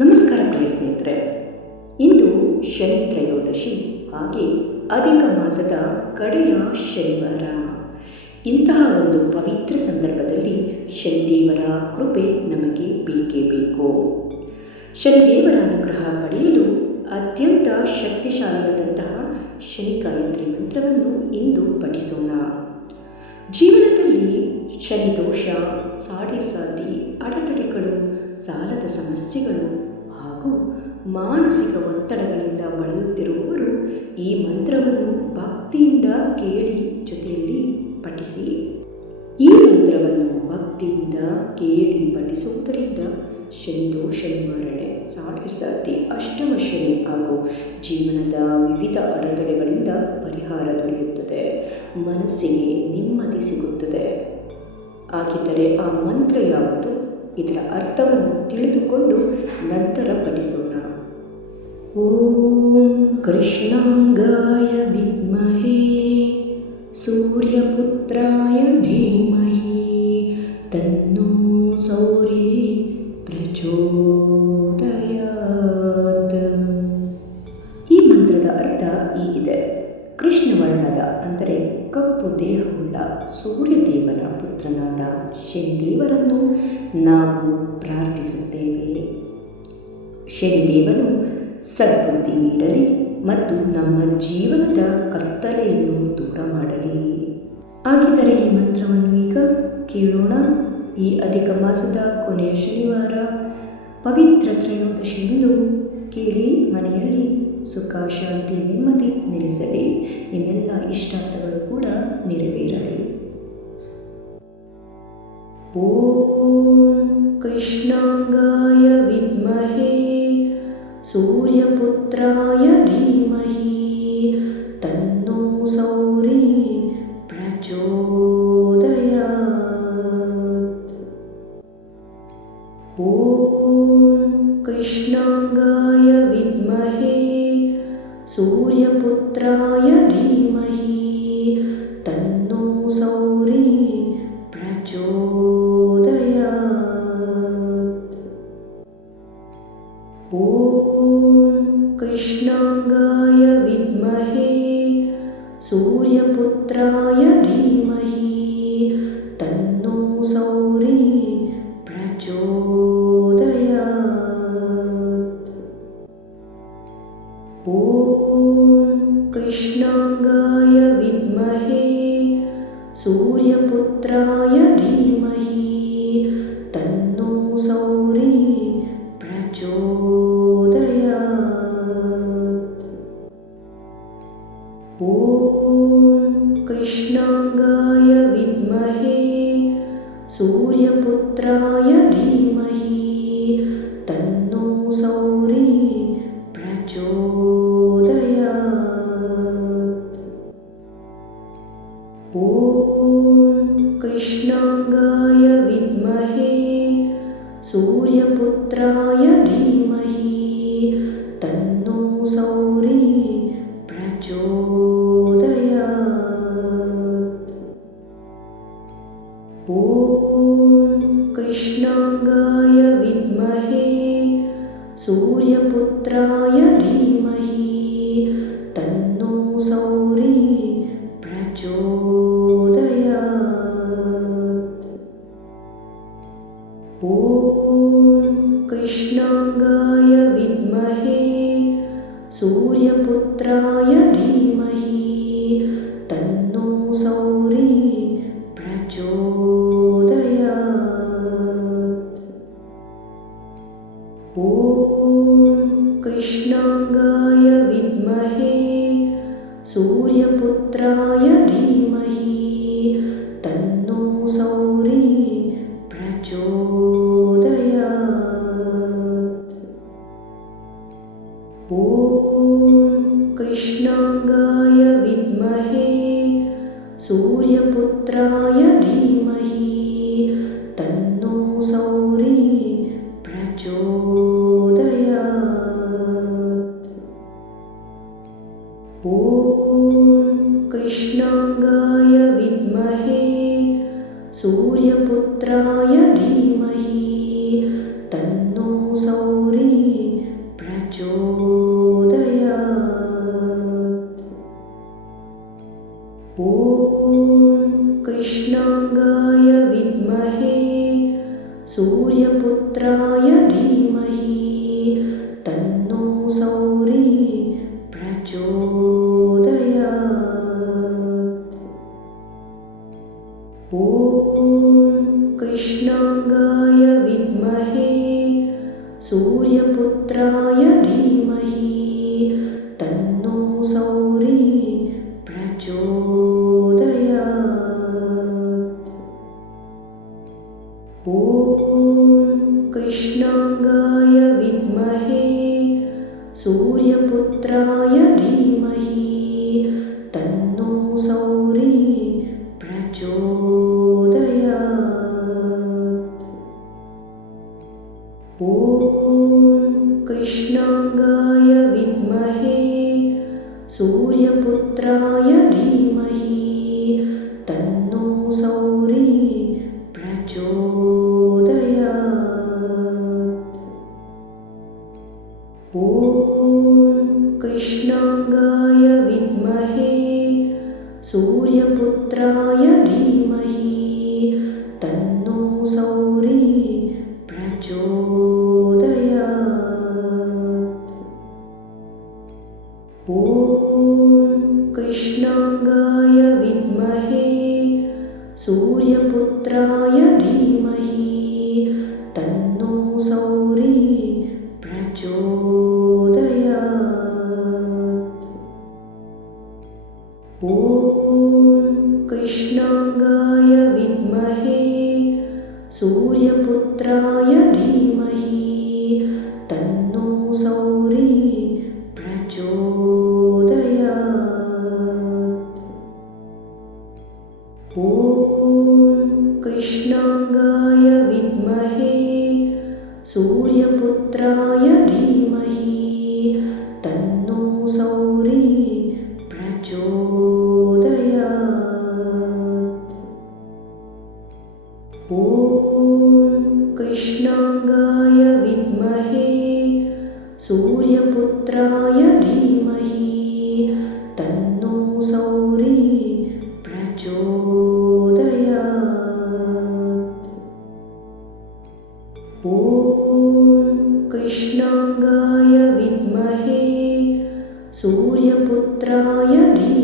ನಮಸ್ಕಾರ ಪ್ರಿಯ ಸ್ನೇಹಿತರೆ, ಇಂದು ಶನಿ ತ್ರಯೋದಶಿ, ಹಾಗೆ ಅಧಿಕ ಮಾಸದ ಕಡೆಯ ಶನಿವಾರ. ಇಂತಹ ಒಂದು ಪವಿತ್ರ ಸಂದರ್ಭದಲ್ಲಿ ಶನಿದೇವರ ಕೃಪೆ ನಮಗೆ ಬೇಕೇ ಬೇಕು. ಶನಿದೇವರ ಅನುಗ್ರಹ ಪಡೆಯಲು ಅತ್ಯಂತ ಶಕ್ತಿಶಾಲಿಯಾದಂತಹ ಶನಿ ಗಾಯತ್ರಿ ಮಂತ್ರವನ್ನು ಇಂದು ಪಠಿಸೋಣ. ಜೀವನದಲ್ಲಿ ಶನಿ ದೋಷ, ಸಾಡೆ ಅಡೆತಡೆಗಳು, ಸಾಲದ ಸಮಸ್ಯೆಗಳು ಹಾಗೂ ಮಾನಸಿಕ ಒತ್ತಡಗಳಿಂದ ಬಳಲುತ್ತಿರುವವರು ಈ ಮಂತ್ರವನ್ನು ಭಕ್ತಿಯಿಂದ ಕೇಳಿ ಜೊತೆಯಲ್ಲಿ ಪಠಿಸಿ. ಈ ಮಂತ್ರವನ್ನು ಭಕ್ತಿಯಿಂದ ಕೇಳಿ ಪಠಿಸುವುದರಿಂದ ಶನಿ ದೋಷ ನಿವಾರಣೆ, ಸಾಡೆ ಅಷ್ಟಮ ಶನಿ ಹಾಗೂ ಜೀವನದ ವಿವಿಧ ಅಡೆತಡೆಗಳಿಂದ ಪರಿಹಾರ ದೊರೆಯುತ್ತದೆ. ಮನಸ್ಸಿಗೆ ನೆಮ್ಮದಿ ಸಿಗುತ್ತದೆ. ಹಾಗಿದ್ದರೆ ಆ ಮಂತ್ರ ಯಾವುದು? ಇದರ ಅರ್ಥವನ್ನು ತಿಳಿದುಕೊಂಡು ನಂತರ ಪಠಿಸೋಣ. ಓಂ ಕೃಷ್ಣಾಂಗಾಯ ವಿದ್ಮಹೇ ಸೂರ್ಯಪುತ್ರಾಯ ಧೀಮಹಿ ತನ್ನೋ ಸೌರ್ಯೇ ಪ್ರಚೋದಯಾತ್. ಈ ಮಂತ್ರದ ಅರ್ಥ ಹೀಗಿದೆ: ಕೃಷ್ಣವರ್ಣದ ಅಂದರೆ ಕಪ್ಪು ದೇಹವುಳ್ಳ ಸೂರ್ಯದೇವನ ಪುತ್ರನಾದ ಶನಿದೇವರನ್ನು ನಾವು ಪ್ರಾರ್ಥಿಸುತ್ತೇವೆ. ಶನಿದೇವನು ಸದ್ಬುದ್ಧಿ ನೀಡಲಿ ಮತ್ತು ನಮ್ಮ ಜೀವನದ ಕತ್ತಲೆಯನ್ನು ದೂರ ಮಾಡಲಿ. ಹಾಗಿದ್ದರೆ ಈ ಮಂತ್ರವನ್ನು ಈಗ ಕೇಳೋಣ. ಈ ಅಧಿಕ ಮಾಸದ ಕೊನೆಯ ಶನಿವಾರ ಪವಿತ್ರ ತ್ರಯೋದಶಿಯಂದು ಕೇಳಿ. ಮನೆಯಲ್ಲಿ ಸುಖ, ಶಾಂತಿ, ನೆಮ್ಮದಿ ನೆಲೆಸಲಿ. ನಿಮ್ಮೆಲ್ಲ ಇಷ್ಟಾರ್ಥಗಳು ಕೂಡ ನೆರವೇರಲಿ. ಓಂ ಕೃಷ್ಣಾಂಗಾಯ ವಿದ್ಮಹೇ ಸೂರ್ಯಪುತ್ರಾಯ ಧೀಮಹಿ ತನ್ನೋ ಸೌರ್ಯೇ ಪ್ರಚೋದಯಾತ್. ಓಂ ಕೃಷ್ಣಾಂಗಾಯ ವಿದ್ಮಹೇ ಸೂರ್ಯಪುತ್ರಾಯ ಧೀಮಹಿ ತನ್ನೋ ಸೌರ್ಯೇ ಪ್ರಚೋದಯಾತ್. ಓಂ ಕೃಷ್ಣಾಂಗಾಯ ವಿದ್ಮಹೇ ಸೂರ್ಯಪುತ್ರಾಯ ಧೀಮಹಿ ತನ್ನೋ ಸೌರ್ಯೇ ಪ್ರಚೋದಯಾತ್. ಓಂ ಕೃಷ್ಣಾಂಗಾಯ ವಿದ್ಮಹೇ ಸೂರ್ಯಪುತ್ರಾಯ ಧೀಮಹಿ ತನ್ನೋ ಸೌರ್ಯೇ ಪ್ರಚೋದಯಾತ್. ಓಂ ಕೃಷ್ಣಾಂಗಾಯ ವಿದ್ಮಹೇ ಸೂರ್ಯಪುತ್ರಾಯ ಧೀಮಹಿ ತನ್ನೋ ಸೌರ್ಯೇ ಪ್ರಚೋದಯಾತ್. ಓಂ ಕೃಷ್ಣಾಂಗಾಯ ವಿದ್ಮಹೇ ಸೂರ್ಯಪುತ್ರಾಯ ಧೀಮಹಿ ತನ್ನೋ ಸೌರ್ಯೇ ಪ್ರಚೋದಯಾತ್. ಓಂ ಕೃಷ್ಣಾಂಗಾಯ ವಿದ್ಮಹೇ ಸೂರ್ಯಪುತ್ರಾಯ ಧೀಮಹಿ ತನ್ನೋ ಸೌರ್ಯೇ ಪ್ರಚೋದಯಾತ್. ಓಂ ಕೃಷ್ಣಾಂಗಾಯ ವಿದ್ಮಹೇ ಸೂರ್ಯಪುತ್ರಾಯ ಧೀಮಹಿ ತನ್ನೋ ಸೌರ್ಯೇ ಪ್ರಚೋದಯಾತ್. ಓಂ ಕೃಷ್ಣಾಂಗಾಯ ವಿದ್ಮಹೇ ಸೂರ್ಯಪುತ್ರಾಯ ಧೀಮಹಿ ತನ್ನೋ ಸೌರ್ಯೇ ಪ್ರಚೋದಯಾತ್. ಓಂ ಕೃಷ್ಣಾಂಗಾಯ ವಿದ್ಮಹೇ ಸೂರ್ಯಪುತ್ರಾಯ ಧೀಮಹಿ ತನ್ನೋ ಸೌರ್ಯೇ ಪ್ರಚೋದಯಾತ್. ಓಂ ಕೃಷ್ಣಾಂಗಾಯ ವಿದ್ಮಹೇ ಸೂರ್ಯಪುತ್ರಾಯ ಧೀಮಹಿ ತನ್ನೋ ಸೌರ್ಯೇ सूर्यपुत्राय धीमहि तन्नो सौरी प्रचोदयात्। ॐ कृष्णाङ्गाय विद्महे सूर्यपुत्राय धीमहि तन्नो सौरी प्रचोदयात्। ॐ कृष्णाङ्गाय विद्महे सूर्यपुत्राय धीमहि तन्नो सौरी प्रचोदयात्। ॐ कृष्णाङ्गाय विद्महे सूर्यपुत्राय धीमहि तन्नो सौरी प्रचोदयात्। ॐ कृष्णाङ्गाय विद्महे सूर्यपुत्राय धीमहि तन्नो सौरी प्रचोदयात्। ॐ कृष्णाङ्गाय विद्महे सूर्यपुत्राय धीमहि तन्नो सौरी प्रचोदयात्। ॐ कृष्णाङ्गाय विद्महे सूर्यपुत्राय धीमहि तन्नो सौरी प्रचोदयात्। ॐ कृष्णाङ्गाय विद्महे सूर्यपुत्राय धीमहि तन्नो सौरी प्रचोदयात्। ॐ कृष्णाङ्गाय विद्महे सूर्यपुत्राय धीमहि